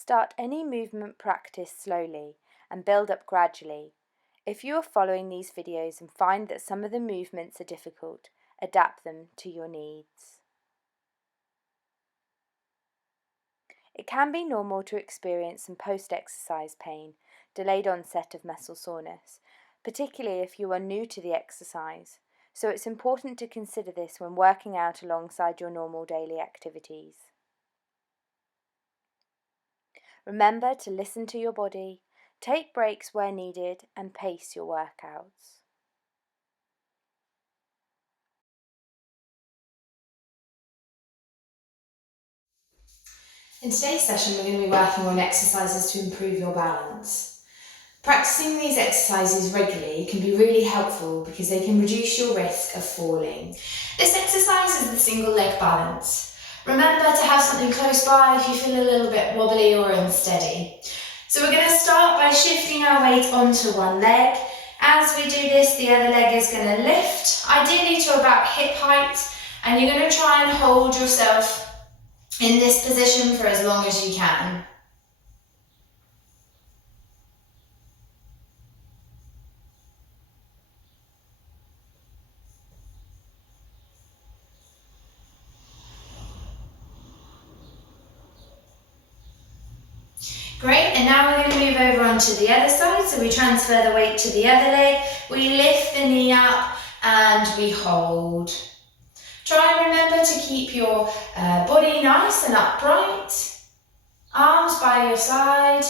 Start any movement practice slowly and build up gradually. If you are following these videos and find that some of the movements are difficult, adapt them to your needs. It can be normal to experience some post-exercise pain, delayed onset of muscle soreness, particularly if you are new to the exercise, so it's important to consider this when working out alongside your normal daily activities. Remember to listen to your body, take breaks where needed, and pace your workouts. In today's session, we're going to be working on exercises to improve your balance. Practicing these exercises regularly can be really helpful because they can reduce your risk of falling. This exercise is the single leg balance. Remember to have something close by if you feel a little bit wobbly or unsteady. So we're going to start by shifting our weight onto one leg. As we do this, the other leg is going to lift, ideally to about hip height, and you're going to try and hold yourself in this position for as long as you can. Great, and now we're going to move over onto the other side. So we transfer the weight to the other leg, we lift the knee up and we hold. Try and remember to keep your body nice and upright. Arms by your side.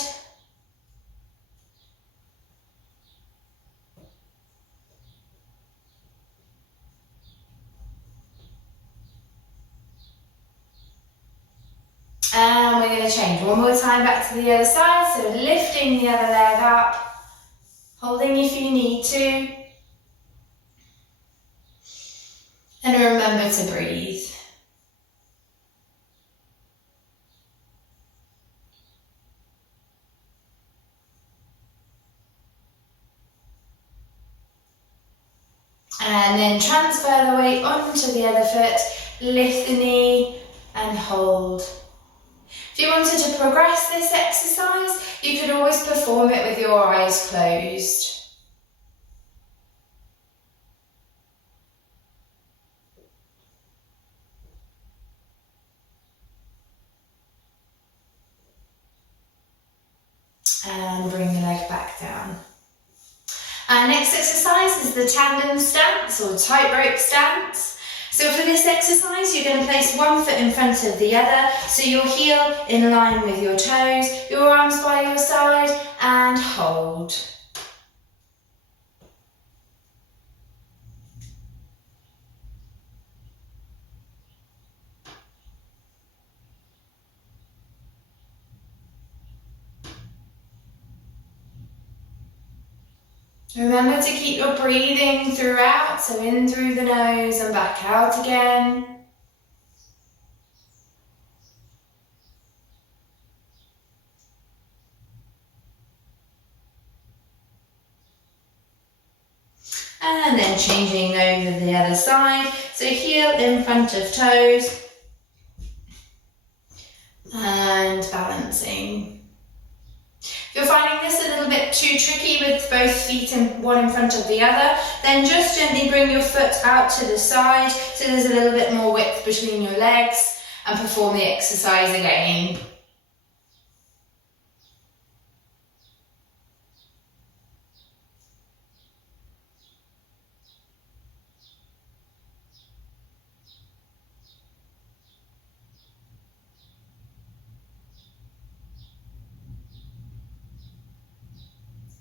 And we're going to change one more time back to the other side. So lifting the other leg up, holding if you need to. And remember to breathe. And then transfer the weight onto the other foot, lift the knee and hold. If you wanted to progress this exercise, you could always perform it with your eyes closed. And bring the leg back down. Our next exercise is the tandem stance or tightrope stance. So for this exercise, you're going to place one foot in front of the other, so your heel in line with your toes, your arms by your side, and hold. Remember to keep your breathing throughout, so in through the nose and back out again. And then changing over the other side, so heel in front of toes and balancing. If you're finding this a little bit too tricky with both feet and one in front of the other, then just gently bring your foot out to the side so there's a little bit more width between your legs and perform the exercise again.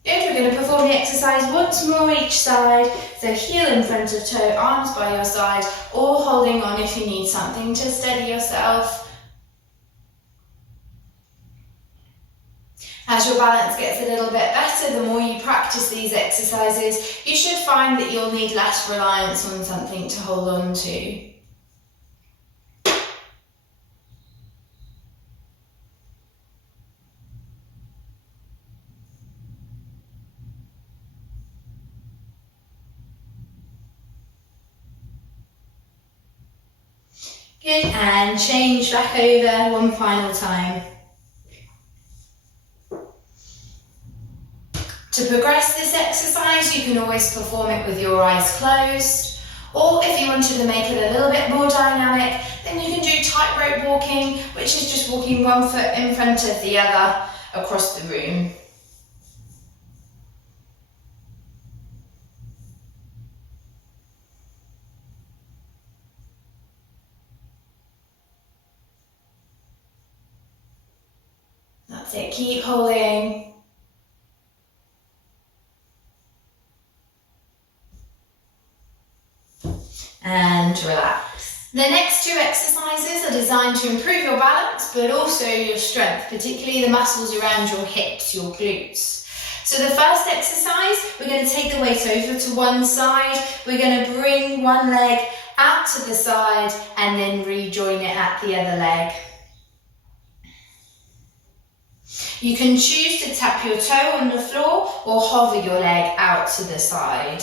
Good, we're going to perform the exercise once more each side, so heel in front of toe, arms by your side, or holding on if you need something to steady yourself. As your balance gets a little bit better, the more you practice these exercises, you should find that you'll need less reliance on something to hold on to. Good, and change back over one final time. To progress this exercise, you can always perform it with your eyes closed, or if you wanted to make it a little bit more dynamic, then you can do tightrope walking, which is just walking one foot in front of the other across the room. That's it, keep holding. And relax. The next two exercises are designed to improve your balance, but also your strength, particularly the muscles around your hips, your glutes. So the first exercise, we're going to take the weight over to one side. We're going to bring one leg out to the side and then rejoin it at the other leg. You can choose to tap your toe on the floor or hover your leg out to the side.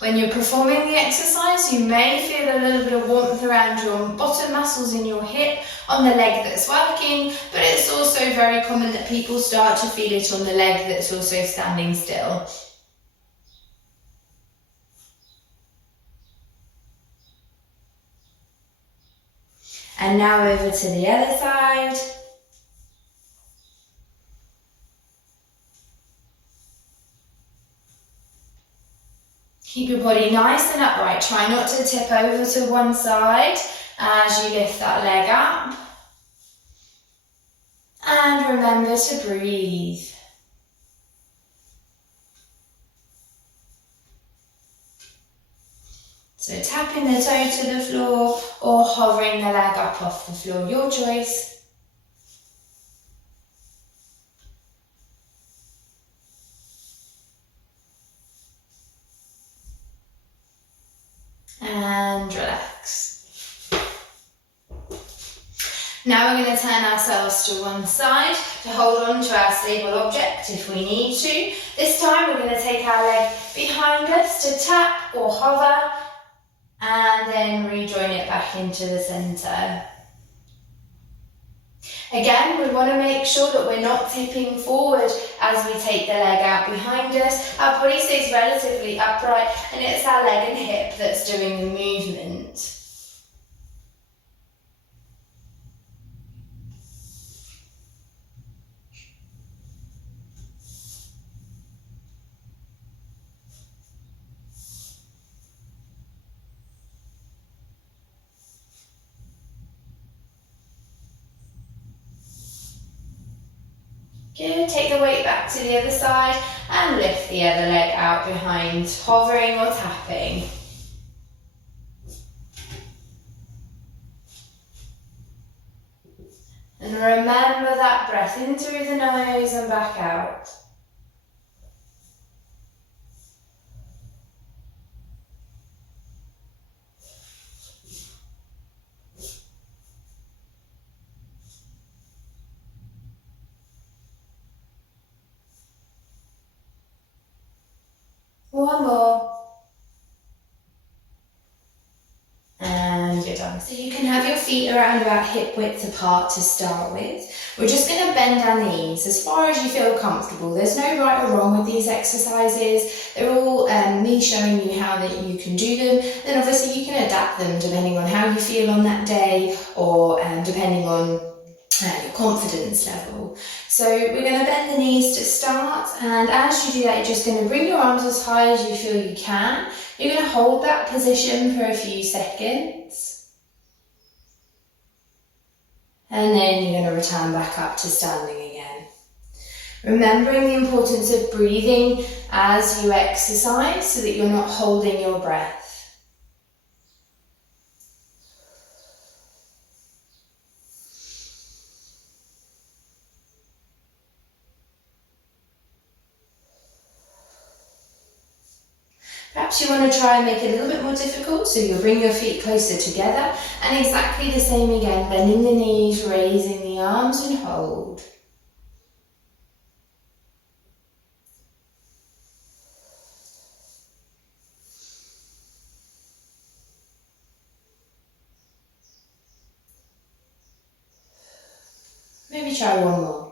When you're performing the exercise, you may feel a little bit of warmth around your bottom muscles in your hip on the leg that's working, but it's also very common that people start to feel it on the leg that's also standing still. And now over to the other side. Keep your body nice and upright. Try not to tip over to one side as you lift that leg up. And remember to breathe. So tapping the toe to the floor or hovering the leg up off the floor, your choice. And relax. Now we're going to turn ourselves to one side to hold on to our stable object if we need to. This time we're going to take our leg behind us to tap or hover and then rejoin it back into the centre. Again, we want to make sure that we're not tipping forward as we take the leg out behind us. Our body stays relatively upright and it's our leg and hip that's doing the movement. Good, take the weight back to the other side and lift the other leg out behind, hovering or tapping. And remember that breath in through the nose and back out. One more. And you're done. So you can have your feet around about hip width apart to start with. We're just going to bend our knees as far as you feel comfortable. There's no right or wrong with these exercises. They're all me showing you how that you can do them. Then obviously you can adapt them depending on how you feel on that day or depending on your confidence level. So we're going to bend the knees to start, and as you do that, you're just going to bring your arms as high as you feel you can. You're going to hold that position for a few seconds, and then you're going to return back up to standing again. Remembering the importance of breathing as you exercise so that you're not holding your breath. Perhaps you want to try and make it a little bit more difficult, so you'll bring your feet closer together and exactly the same again, bending the knees, raising the arms and hold. maybe try one more.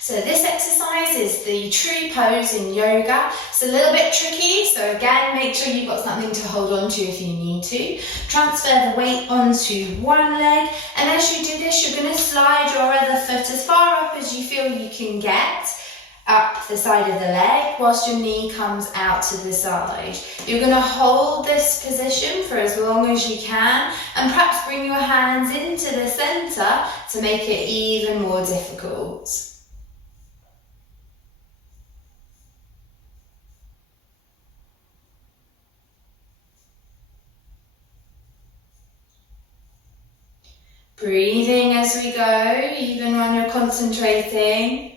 So this exercise is the tree pose in yoga. It's a little bit tricky, so again, make sure you've got something to hold on to if you need to. Transfer the weight onto one leg, and as you do this, you're going to slide your other foot as far up as you feel you can get up the side of the leg whilst your knee comes out to the side. You're going to hold this position for as long as you can, and perhaps bring your hands into the centre to make it even more difficult. Breathing as we go, even when you're concentrating.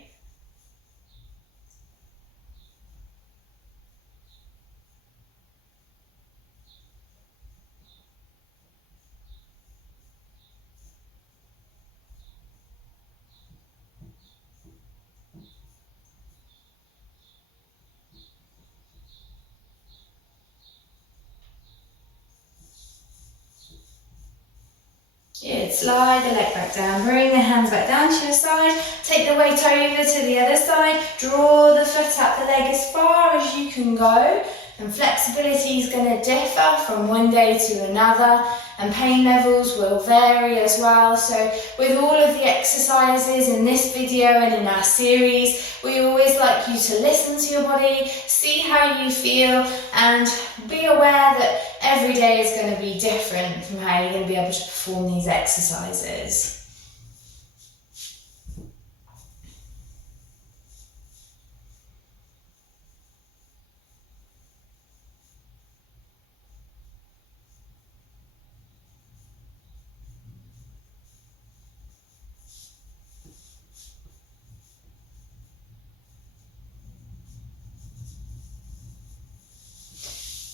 Good, slide the leg back down, bring the hands back down to your side, take the weight over to the other side, draw the foot up the leg as far as you can go, and flexibility is going to differ from one day to another, and pain levels will vary as well. So with all of the exercises in this video and in our series, we always like you to listen to your body, see how you feel, and be aware that every day is going to be different from how you're going to be able to perform these exercises.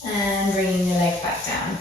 And bringing the leg back down.